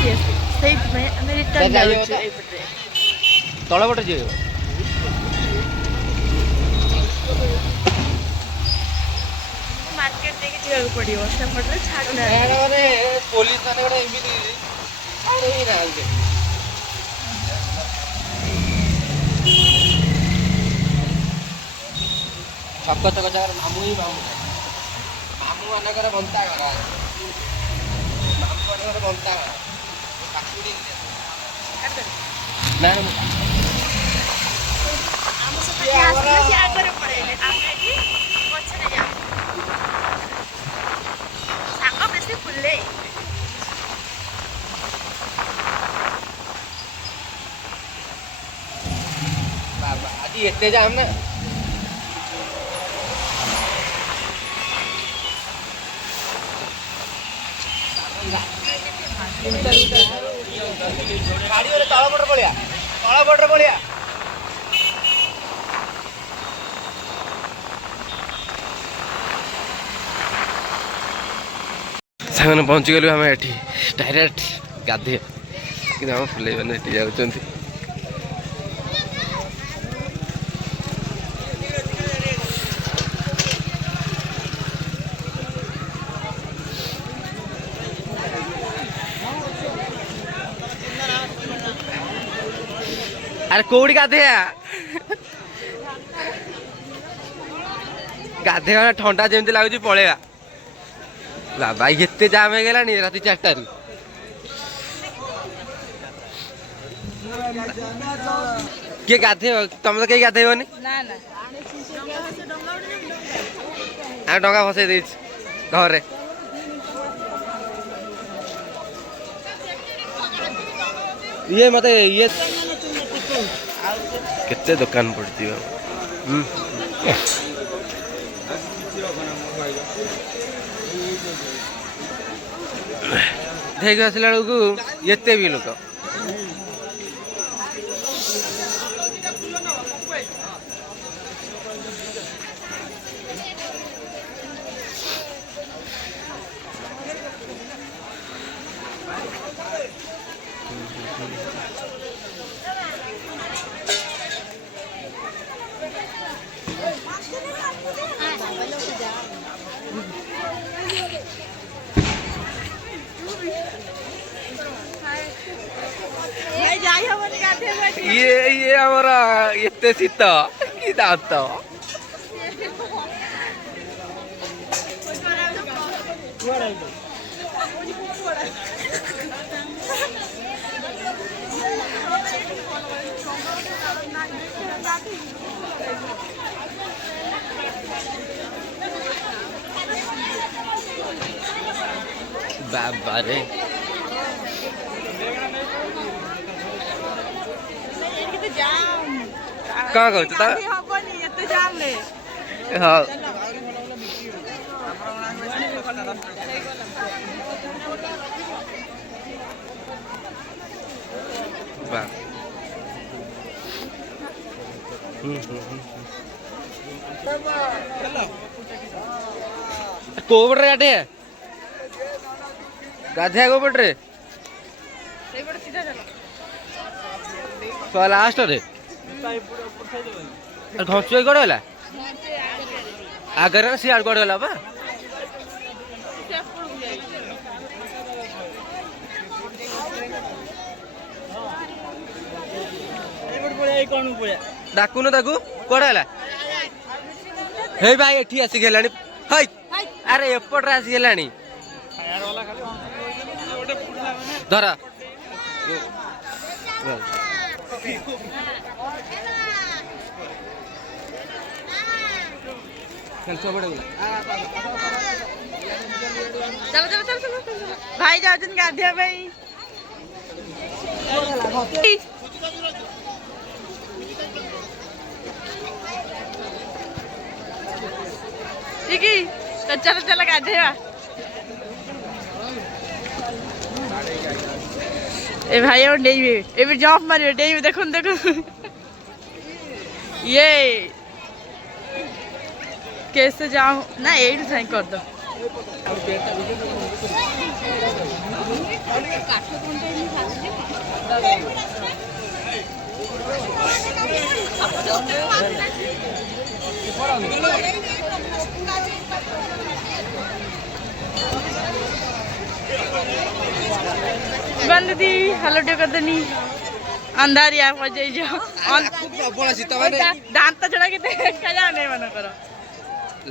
आम रिटर्न तल पटे जी मार्केट देखिए जावाक पड़ो सेपटे छाड़ना पुलिस मैंने गोटे एमती छक छक जगह मामू ही मामू मामू मानकर बंता घर मामू मानकर बंता घर ना बेसी फुले बाबा आज एते जाम ना गाड़ी वाले तल पटर पड़िया सामने पहुँची गलु आम एठी डायरेक्ट गाधे कि आम फुले मैंने जाऊँ अरे कौड़ी गाधे गाधे ठंडा जमी लगुच पलैया बाबा एते जाम हो गलानी राति 4 किए गाधे तुम तो कहीं गाधेबनी डंगा फसई दे घरे ये मत ये केते दुकान पड़ती देख आसला बेलू एते भी लोक ये हमारा एते शीत कि दात बाबा रे क्या कहूँ हाँ कोबड़ गाठे गाधे कोबड़ लास्ट रे घंचुआ कौन है आगे सी आड़ कौन है बा डाकुन ताकू कौन है हे भाई एठी आसिक हेलानी हई अरे एपटे आसिक हेलानी धरा चलो भाई जाओ गाधिया भाई ठीक है तो चलो चलो गाधेवा ए भाई और डेइबे एबे जॉब मारियो डेइबे देखो देखो ये कैसे जाऊं ना एड साइन कर दो बंद दी हेलो टे कर देनी अंधार या पजे जो प्रबल शीत माने दांत छड़ा के देखा जाने मन करो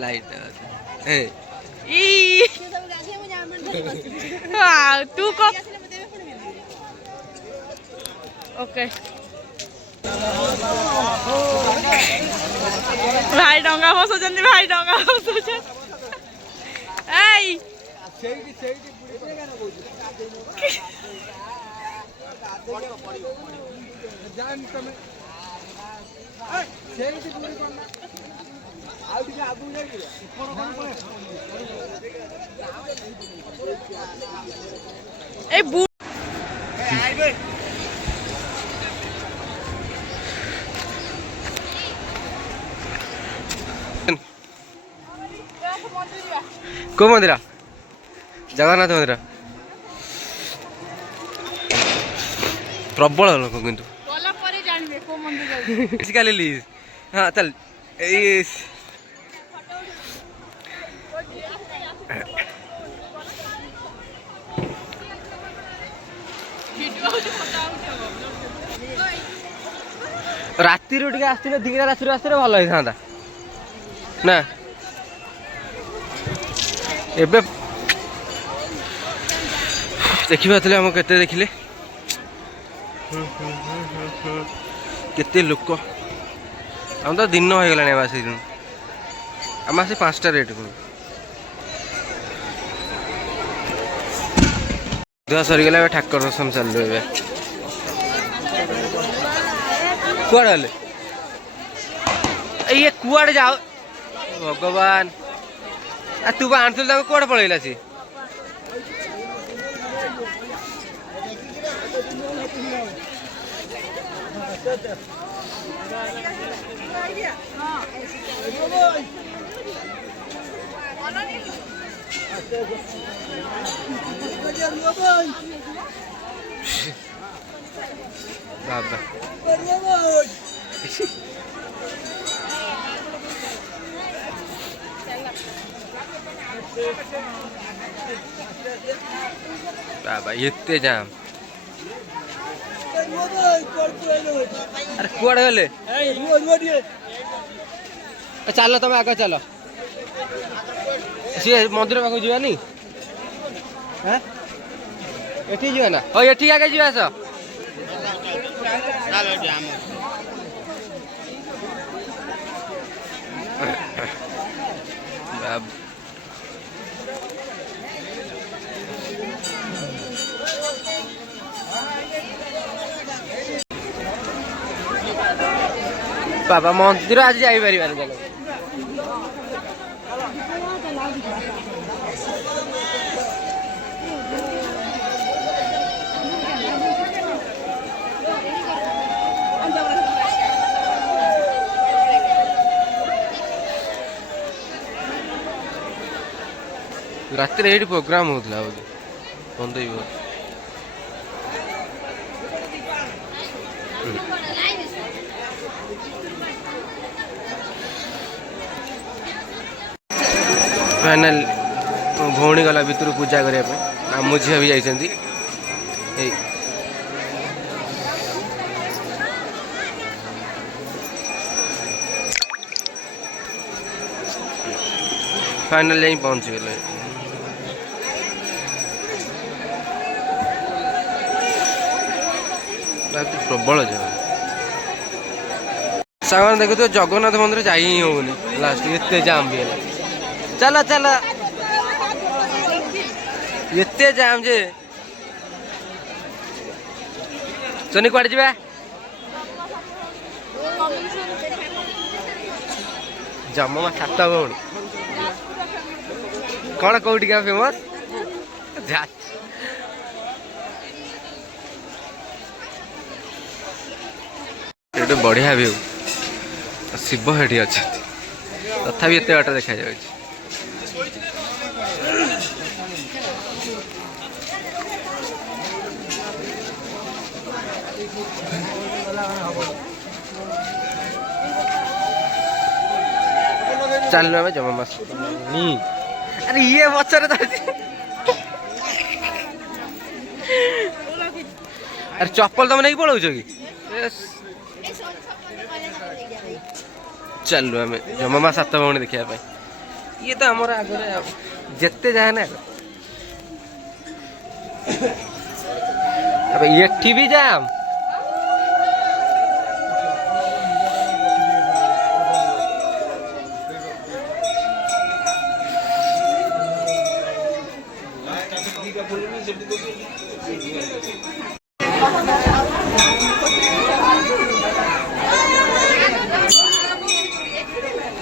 लाइट ए ई हां तू को ओके भाई डंगा बसोचंदी भाई डंगा बसोच एई सेठी सेठी बुडी गाना बोलू जान तमे सेठी बुडी कोना आउ टिके आगु जाई ऊपर कोन पळे ए बु आइबे को मंदिर जगन्नाथ मंदिर प्रबल लोक किंतु हाँ चल राति आसते दिगरा राति आसते भल होता ना एबे देखी पाते आम के देखिले केते लोक आम तो दिन हो गला आसे दिन आम आसे 5टा रेट देह सरीगला ठाकुर दर्शन चलू ए कुआड़े गले ये कुआड़े जाओ भगवान तू आनथिल कुआड़े पलैला सी बाबा बाबा एते जाम अरे कुआड़े गले चल तुम आगे चल सी मंदिर पाक जानी एठी जा ना हो एठी आगे जा आस बाबा मंदिर आज जाई पारि चलो रात ये प्रोग्राम होता बंद फाइनाल भौणी गला भितर पूजा करने आम झी भी जाइए फाइनाल जाई पहुँची गले प्रबल सागर देखु जगन्नाथ मंदिर जा ही होनी लास्ट एते जाम भी है चल चल एते जाम जे सोनी कुआड़े जा जमा 7 भौणी कौन कौटी क्या फेमस ये बढ़िया व्यू शिव हेटी अच्छा तथा एत बाट देखा जा ଚାଲିଲୁ ଆମେ ଜମା ମାସ ଆରେ ଇଏ ପଛରେ ଆରେ ଚପଲ ତମେ ନେଇକି ପଳଉଛ କି? ଚାଲୁ ଆମେ ଜମା ମା ସାତ ଭଉଣୀ ଦେଖିବା ପାଇଁ। ଇଏ ତ ଆମର ଆଗରେ ଯେତେ ଯାଏ ନା ଏଠି ବି ଯାମ୍।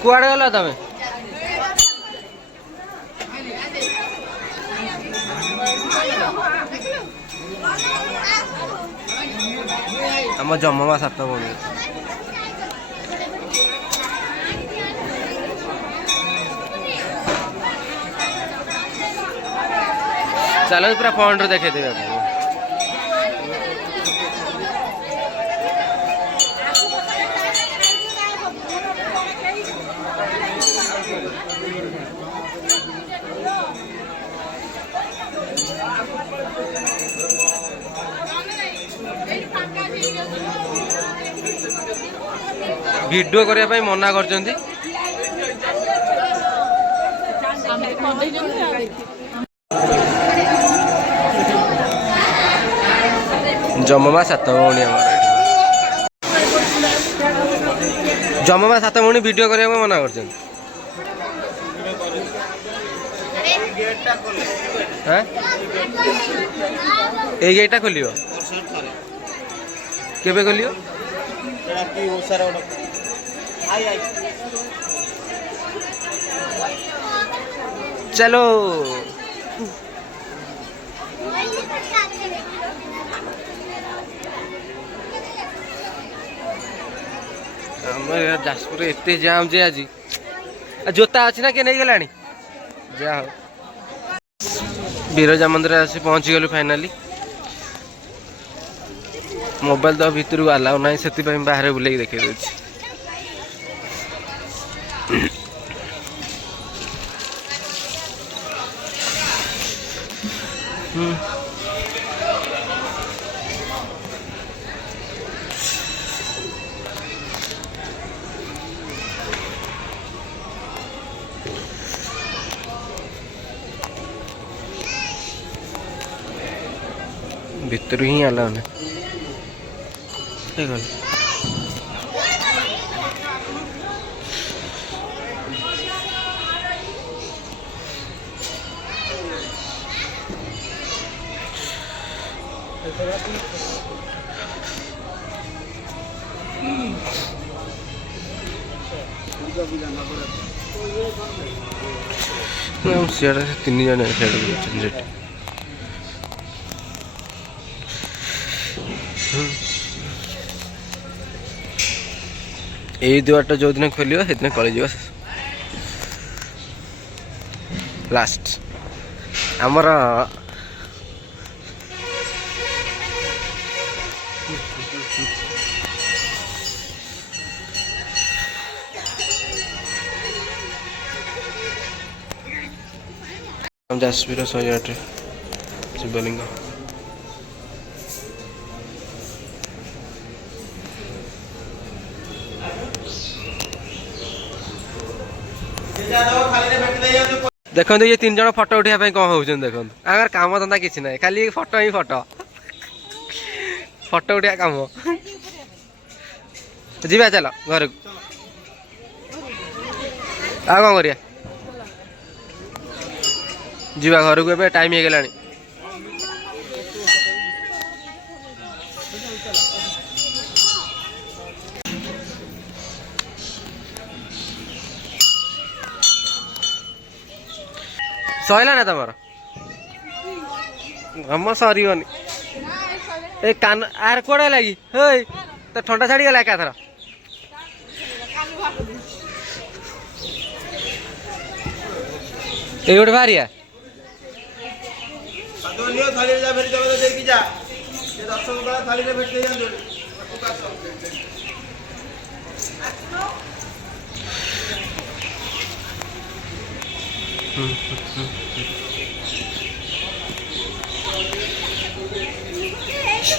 କୁଆଡ଼େ ଗଲ ତମେ? ଆମ ଜମା ସାତ ଭଉଣୀ ଚାଲ ପୁରା ଫ୍ରଣ୍ଟରୁ ଦେଖେଇଦେବେ ଆପଣଙ୍କୁ। ଭିଡ଼ିଓ କରିବା ପାଇଁ ମନା କରିଛନ୍ତି। ଜମା ସାତ ଭଉଣୀ ଆମର ଜମା ସାତ ଭଉଣୀ ଭିଡ଼ିଓ କରିବା ପାଇଁ ମନା କରିଛନ୍ତି। ଏଇ ଗେଟ୍ଟା ଖୋଲିବ କେବେ ଖୋଲିବ? चलो जाजपुर एत जाम जे आज जोता अच्छी ना किए नहीं गलानी जा हो बिरजा मंदिर आसी पहुँची गलु फाइनाली। मोबाइल तो भितर अलाउ ना से बाहर बुले देखे दे भीतर ही अलाउ ना सियाड़े तीन जन सियाड़े यही द्वार जो दिन खोल से दिन कल लास्ट आमर जाजपुर 108 शिवलिंग देखो ये तीन जन फोटो उठाई कौन हो देखो आगर काम धंदा किसी ना खाली फोटो ही फोटो फोटो उठा काम जीवा चलो घर को आ कौन करिया जीवा घर को ए टाइम हो गलानी सहला ना तुम हम सरनी ए कान आर कौड़ा लगी तो ठंडा छाड़ी गला एकाथर ये गोटे बाहरिया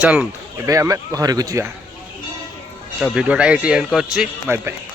चलतु एबे आम घर को जा तो वीडियोटा ये एंड कर बाय बाय।